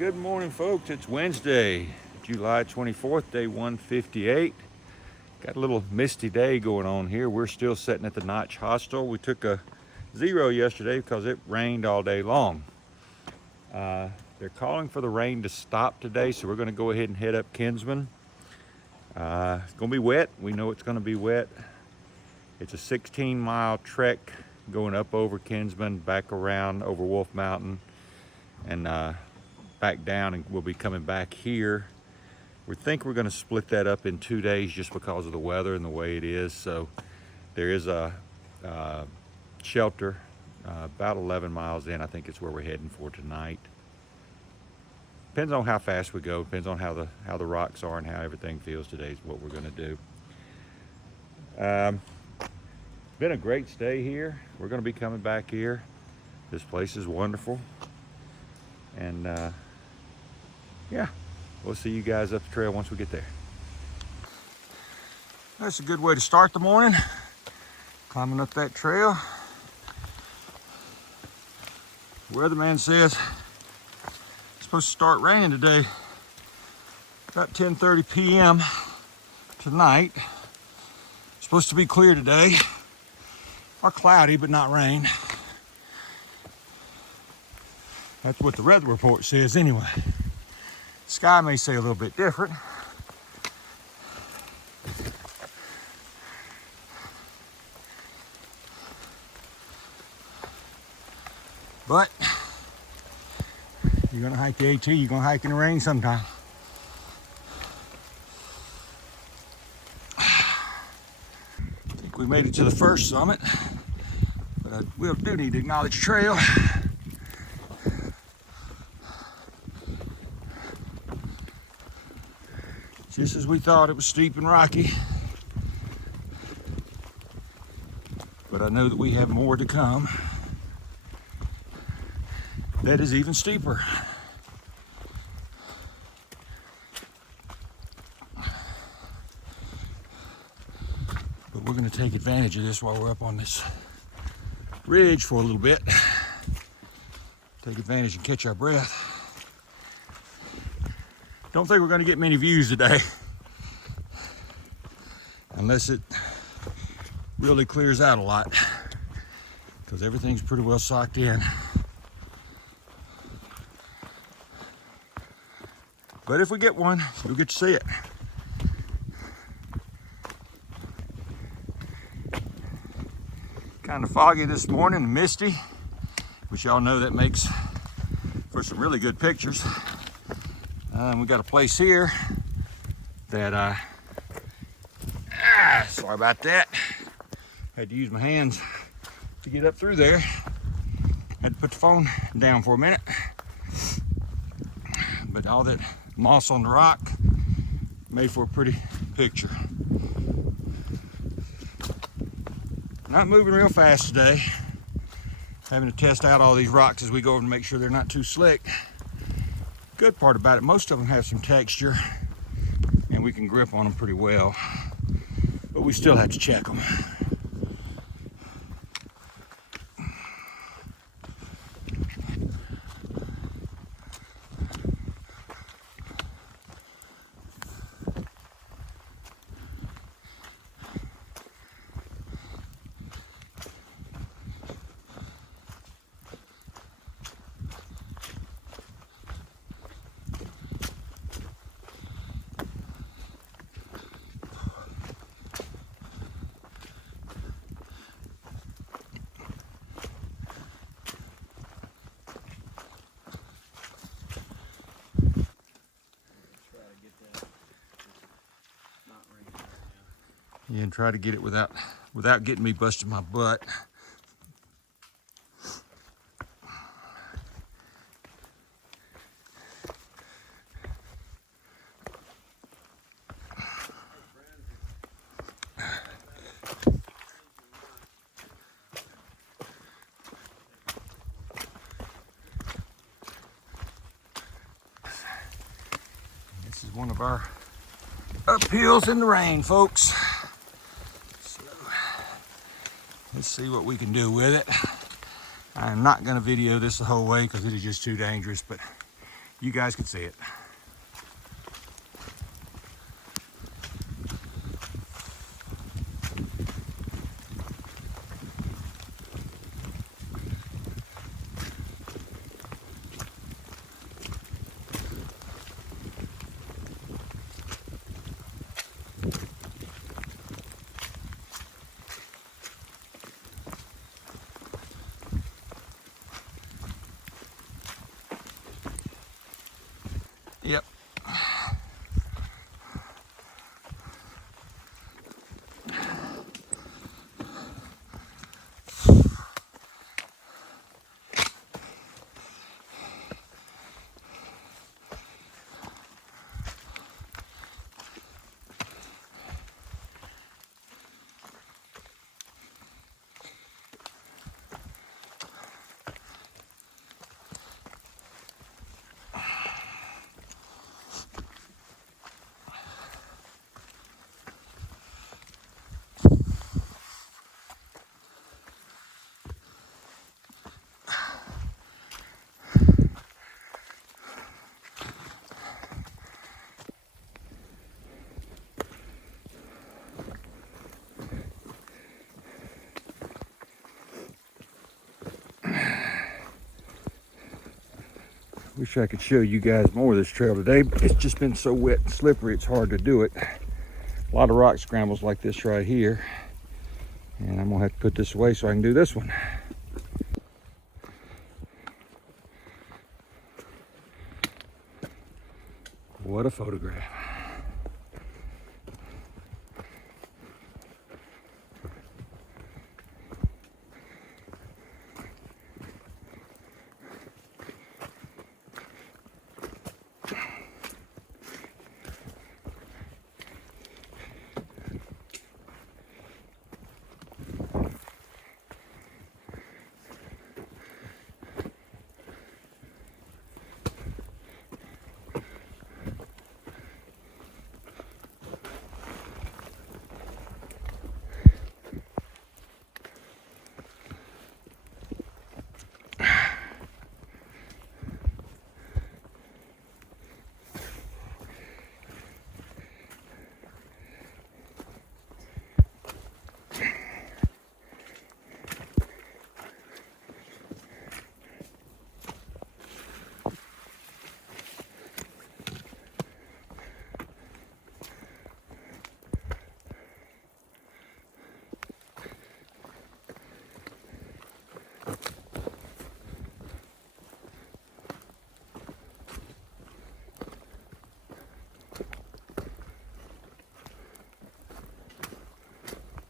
Good morning, folks. It's Wednesday, July 24th, day 158. Got a little misty day going on here. We're still sitting at the Notch Hostel. We took a 0 yesterday because it rained all day long. They're calling for the rain to stop today, so we're going to go ahead and head up Kinsman. It's going to be wet. We know it's going to be wet. It's a 16-mile trek going up over Kinsman, back around over Wolf Mountain, and back down, and we'll be coming back here. We think we're going to split that up in 2 days just because of the weather and the way it is. So there is a shelter about 11 miles in. I think it's where we're heading for tonight. Depends on how fast we go. Depends on how the rocks are and how everything feels today is what we're going to do. Been a great stay here. We're going to be coming back here. This place is wonderful. And yeah, we'll see you guys up the trail once we get there. That's a good way to start the morning, climbing up that trail. The weatherman says it's supposed to start raining today about 10:30 p.m. tonight. It's supposed to be clear today, or cloudy, but not rain. That's what the weather report says anyway. Sky may say a little bit different. But you're gonna hike the AT, you're gonna hike in the rain sometime. I think we made it to the first summit, but we do need to acknowledge trail. Just as we thought, it was steep and rocky. But I know that we have more to come that is even steeper. But we're going to take advantage of this while we're up on this ridge for a little bit. Take advantage and catch our breath. Don't think we're going to get many views today, unless it really clears out a lot, because everything's pretty well socked in. But if we get one, you'll get to see it. Kind of foggy this morning, misty, which y'all know that makes for some really good pictures. We got a place here that, sorry about that. Had to use my hands to get up through there. Had to put the phone down for a minute. But all that moss on the rock made for a pretty picture. Not moving real fast today. Having to test out all these rocks as we go over to make sure they're not too slick. Good part about it, most of them have some texture and we can grip on them pretty well, but we still have to check them. Yeah, and try to get it without getting me busting my butt. This is one of our uphills in the rain, folks. Let's see what we can do with it. I'm not going to video this the whole way because it is just too dangerous, but you guys can see it. Yep. Wish I could show you guys more of this trail today, but it's just been so wet and slippery, it's hard to do it. A lot of rock scrambles like this right here. And I'm gonna have to put this away so I can do this one. What a photograph.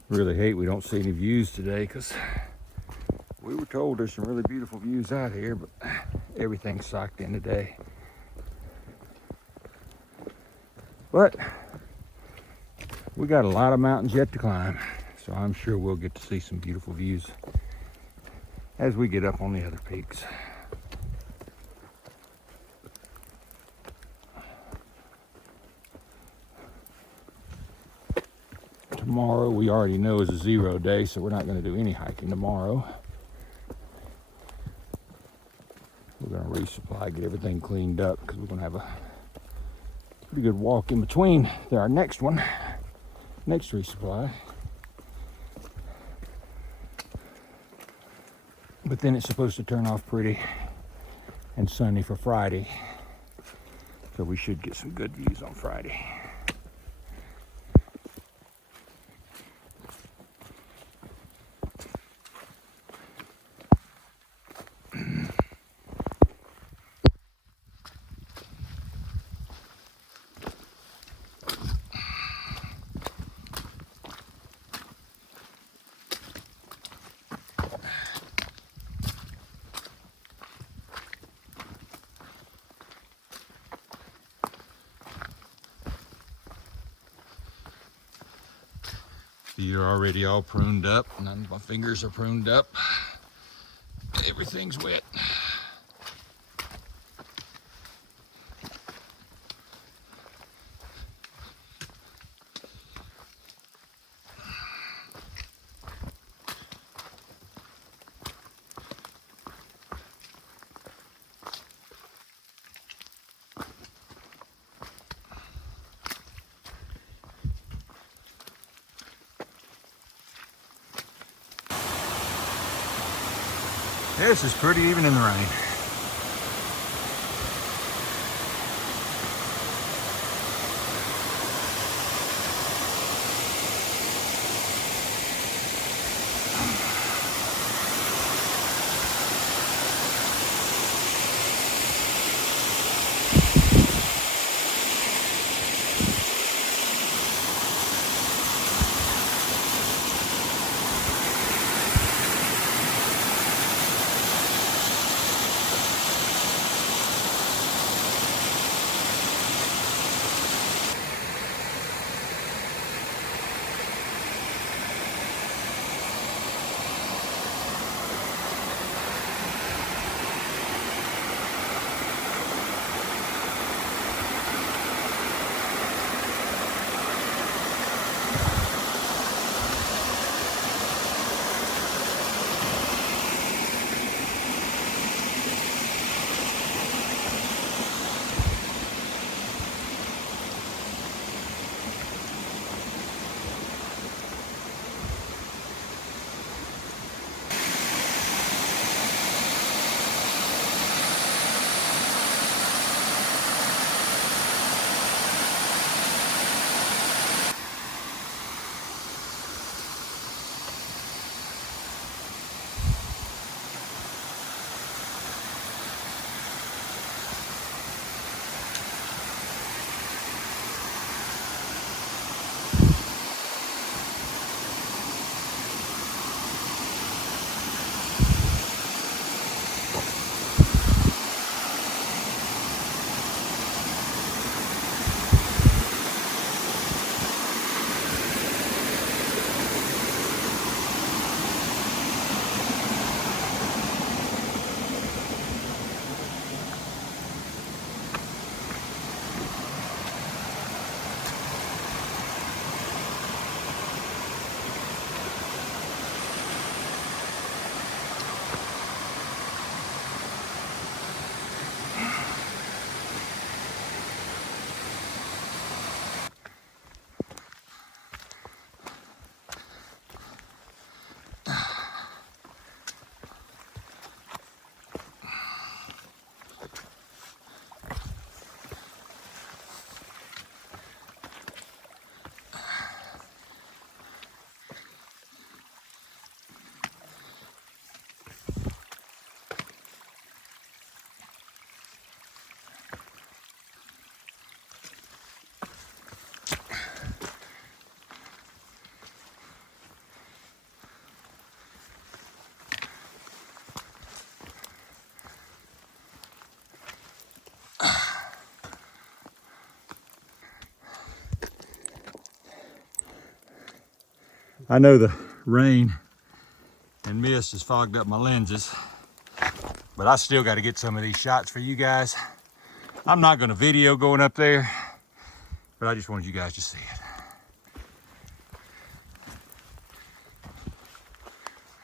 Really hate we don't see any views today, because we were told there's some really beautiful views out here, but everything's socked in today. But we got a lot of mountains yet to climb, so I'm sure we'll get to see some beautiful views as we get up on the other peaks. Tomorrow we already know is a 0 day, so we're not going to do any hiking tomorrow. We're going to resupply, get everything cleaned up, because we're going to have a pretty good walk in between our next one, next resupply. But then it's supposed to turn off pretty and sunny for Friday, so we should get some good views on Friday. You're already all pruned up. None of my fingers are pruned up. Everything's wet. This is pretty even in the rain. I know the rain and mist has fogged up my lenses, but I still got to get some of these shots for you guys. I'm not going to video going up there, but I just wanted you guys to see it.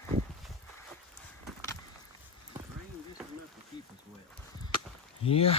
Rain just enough to keep us wet. Yeah.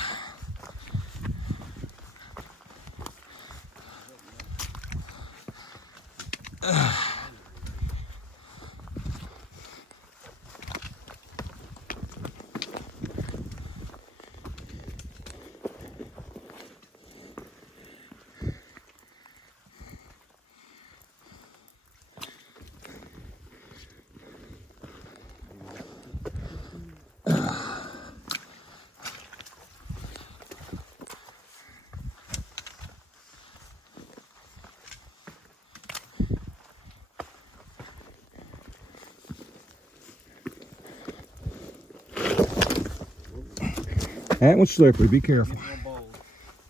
That one's slippery, be careful.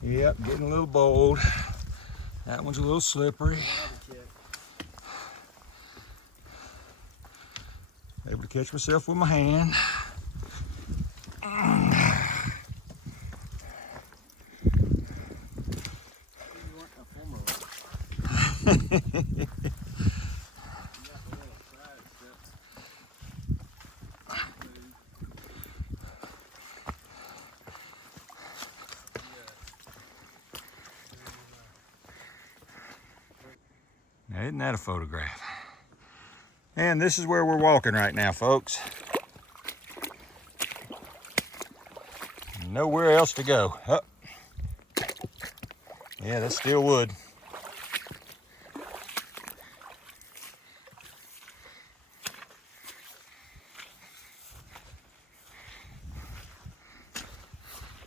Yep, getting a little bold. That one's a little slippery. Able to catch myself with my hand. Now, isn't that a photograph? And this is where we're walking right now, folks. nowhere else to go. Oh. Yeah, that's still wood.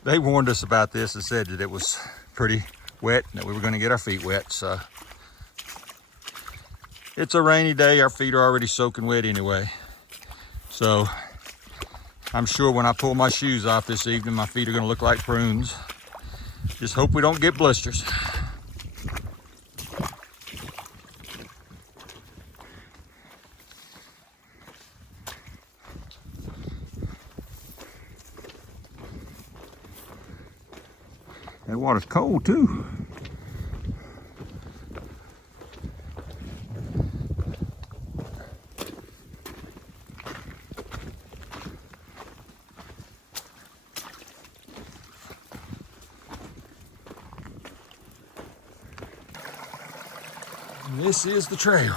They warned us about this and said that it was pretty wet and that we were going to get our feet wet. So it's a rainy day. Our feet are already soaking wet anyway. So I'm sure when I pull my shoes off this evening, my feet are going to look like prunes. Just hope we don't get blisters. That water's cold too. And this is the trail.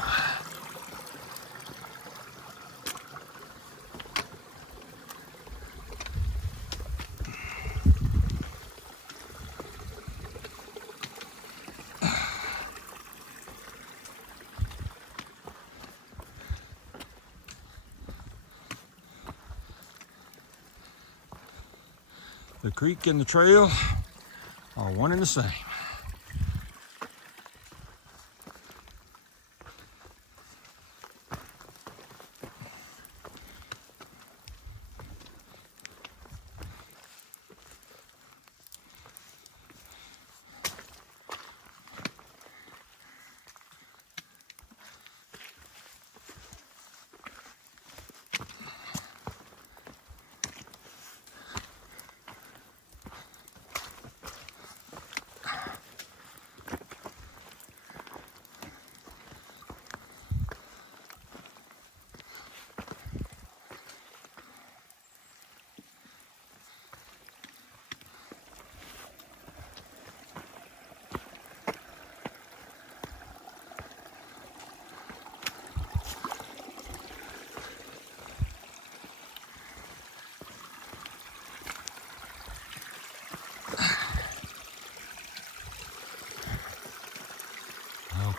The creek and the trail are one and the same.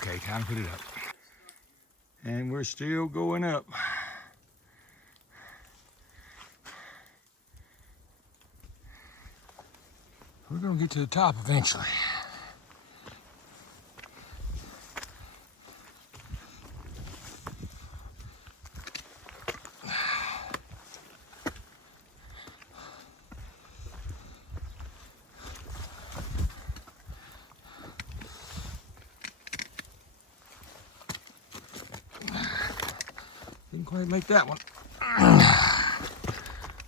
Okay, time to put it up. And we're still going up. We're gonna get to the top eventually. Didn't quite make that one.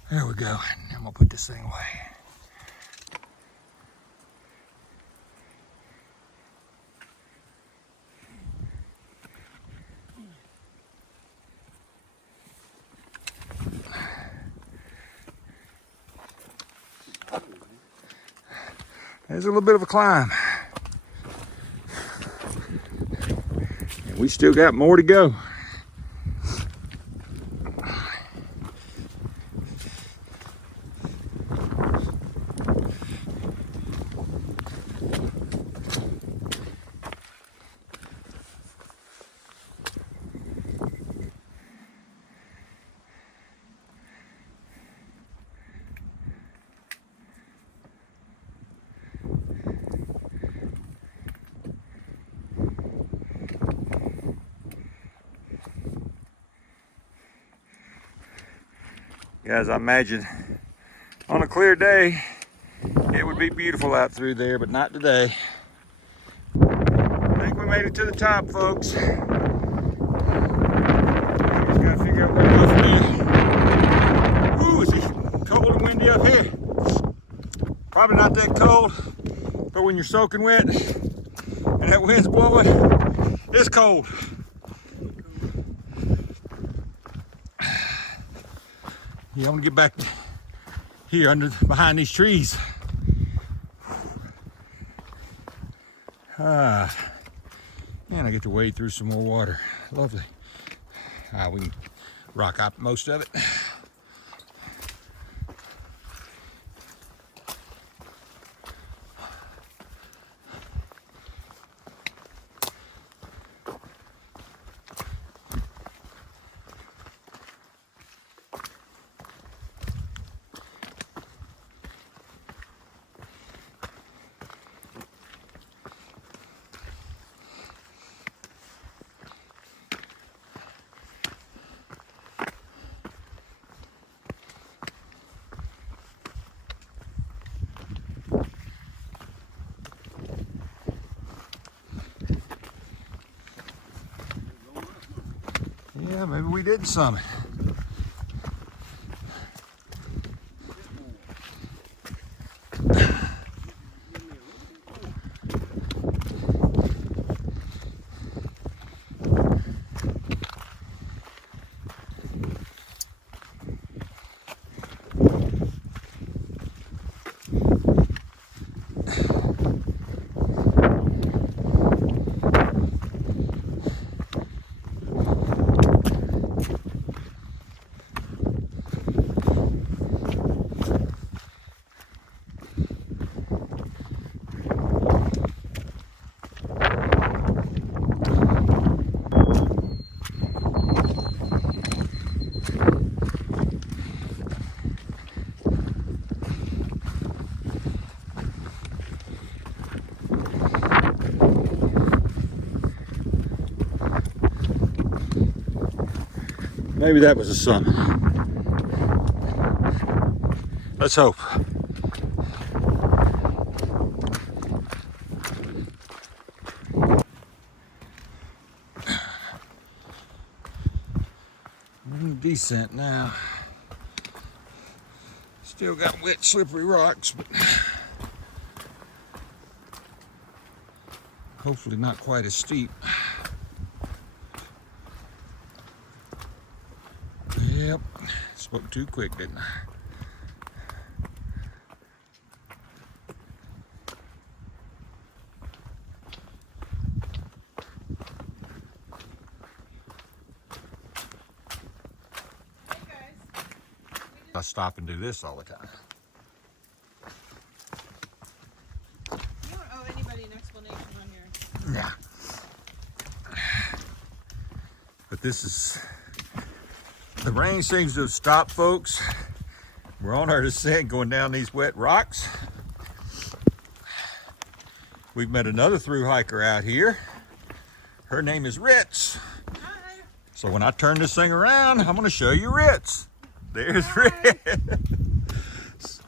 There we go. I'm gonna put this thing away. There's a little bit of a climb. And we still got more to go. Guys, I imagine on a clear day, it would be beautiful out through there, but not today. I think we made it to the top, folks. Just gotta figure out where to go from here. Ooh, it's cold and windy up here. Probably not that cold, but when you're soaking wet and that wind's blowing, it's cold. Yeah, I'm gonna get back here behind these trees. And I get to wade through some more water. Lovely. We can rock out most of it. Yeah, maybe we didn't summit. Maybe that was a summit. Let's hope. Descent now. Still got wet, slippery rocks, but hopefully not quite as steep. Yep, spoke too quick, didn't I? I stop and do this all the time. You don't owe anybody an explanation on your... Yeah. But this is, the rain seems to have stopped, folks. We're on our descent going down these wet rocks. We've met another thru hiker out here. Her name is Ritz. Hi. So when I turn this thing around, I'm gonna show you Ritz. There's Ritz.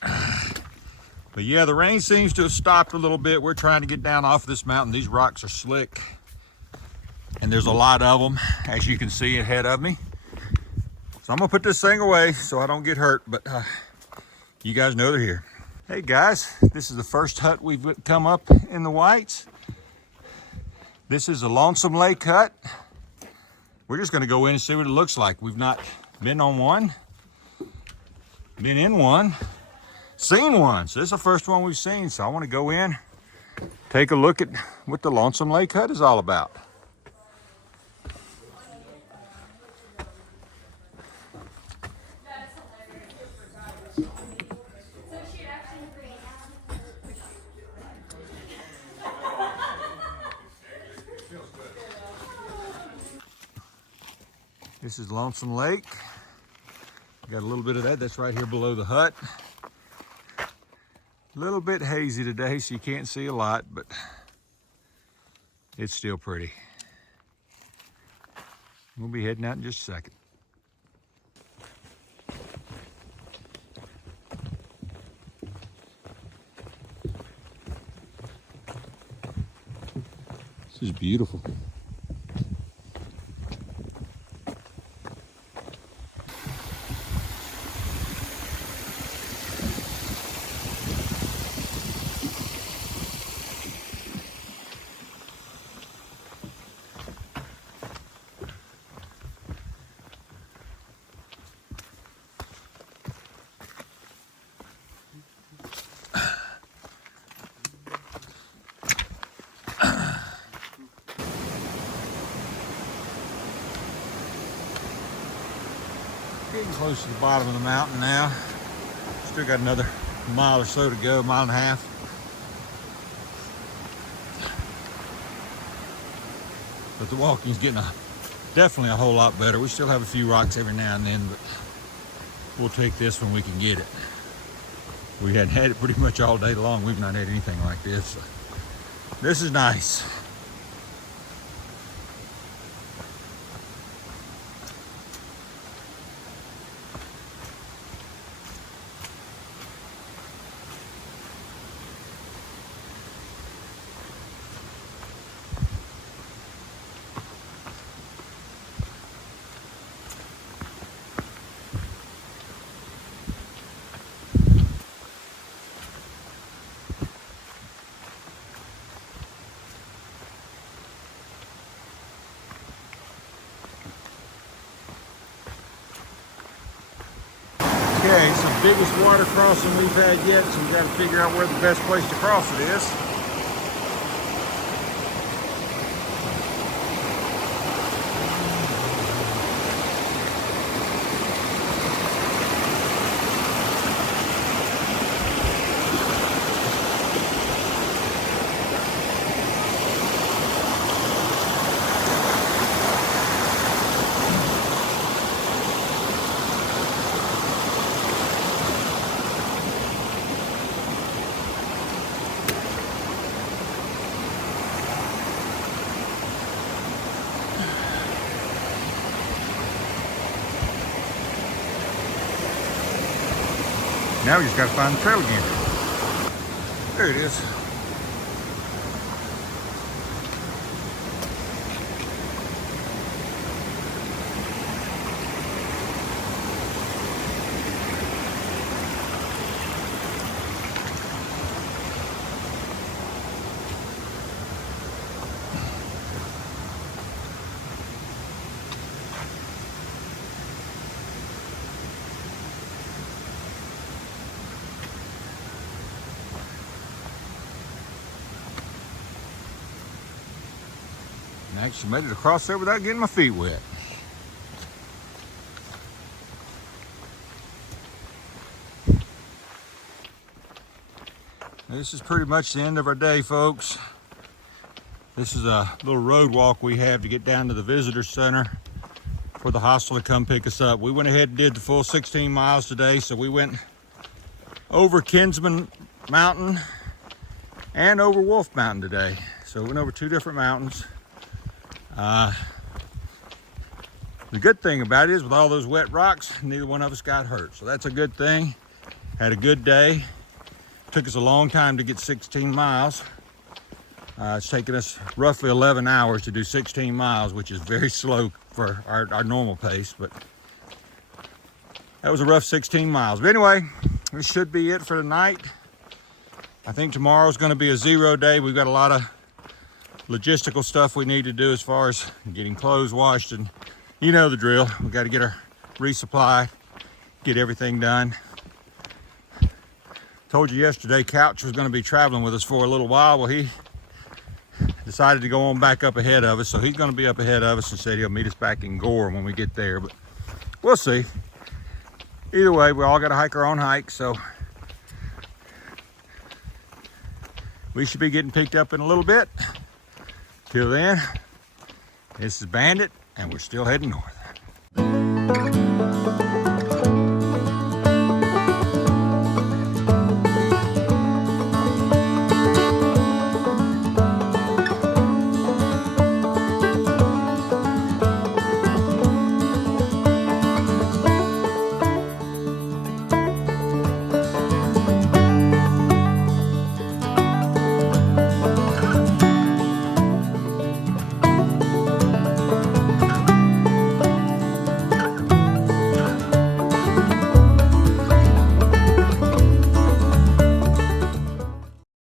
But yeah, the rain seems to have stopped a little bit. We're trying to get down off this mountain. These rocks are slick, and there's a lot of them, as you can see ahead of me. So I'm gonna put this thing away so I don't get hurt, but you guys know they're here. Hey guys, this is the first hut we've come up in the Whites. This is a Lonesome Lake hut. We're just gonna go in and see what it looks like. We've not been on one, been in one, seen one. So this is the first one we've seen. So I wanna go in, take a look at what the Lonesome Lake hut is all about. This is Lonesome Lake. Got a little bit of that. That's right here below the hut. A little bit hazy today, so you can't see a lot, but it's still pretty. We'll be heading out in just a second. This is beautiful. Getting close to the bottom of the mountain now. Still got another mile or so to go, mile and a half. But the walking's getting definitely a whole lot better. We still have a few rocks every now and then, but we'll take this when we can get it. We hadn't had it pretty much all day long. We've not had anything like this. So this is nice. biggest water crossing we've had yet, so we got to figure out where the best place to cross it is. Now we just got to find the trail again. There it is. And I actually made it across there without getting my feet wet. This is pretty much the end of our day, folks. This is a little road walk we have to get down to the visitor center for the hostel to come pick us up. We went ahead and did the full 16 miles today, so we went over Kinsman Mountain and over Wolf Mountain today. So we went over 2 different mountains. The good thing about it is with all those wet rocks, neither one of us got hurt. So that's a good thing. Had a good day. Took us a long time to get 16 miles. It's taken us roughly 11 hours to do 16 miles, which is very slow for our normal pace, but that was a rough 16 miles. But anyway, this should be it for tonight. I think tomorrow's going to be a 0 day. We've got a lot of logistical stuff we need to do as far as getting clothes washed, and you know the drill. We got to get our resupply, get everything done. Told you yesterday Couch was going to be traveling with us for a little while. Well, he decided to go on back up ahead of us, so he's going to be up ahead of us and said he'll meet us back in Gore when we get there, but we'll see. Either way, we all got to hike our own hike, so we should be getting picked up in a little bit. Till then, this is Bandit, and we're still heading north.